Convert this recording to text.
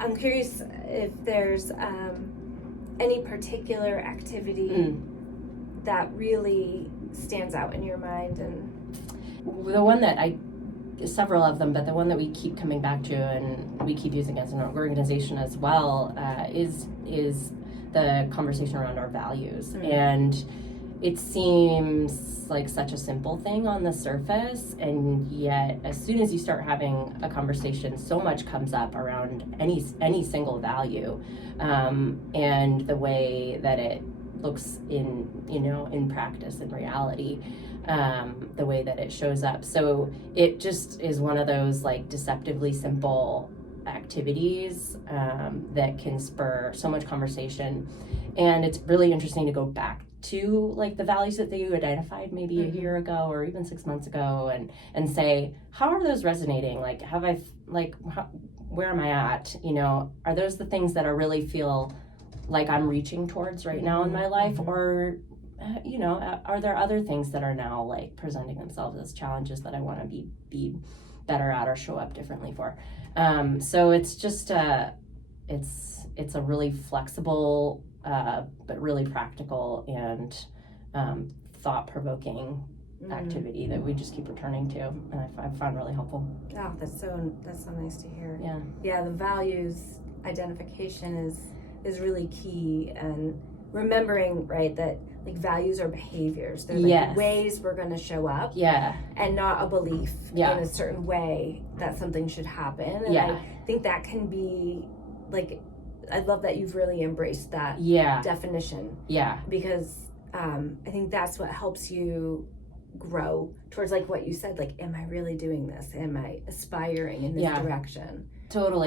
I'm curious if there's any particular activity that really stands out in your mind. And the one that several of them, but the one that we keep coming back to and we keep using as an organization as well is the conversation around our values. And it seems like such a simple thing on the surface, and yet as soon as you start having a conversation, so much comes up around any single value, and the way that it looks in practice, in reality, the way that it shows up. So it just is one of those like deceptively simple activities that can spur so much conversation. And it's really interesting to go back to like the values that you identified maybe a year ago or even 6 months ago, and say, how are those resonating? Like, where am I at? Are those the things that I really feel like I'm reaching towards right now in my life? Or are there other things that are now like presenting themselves as challenges that I want to be better at or show up differently for? So it's just it's a really flexible but really practical and thought-provoking activity that we just keep returning to, and I found really helpful. Oh, that's so nice to hear. Yeah, the values identification is really key, and remembering, right, that like values are behaviors. They're like ways we're going to show up, and not a belief in a certain way that something should happen. And I think that can be like, I love that you've really embraced that definition. Because I think that's what helps you grow towards like what you said, like, am I really doing this? Am I aspiring in this direction? Totally.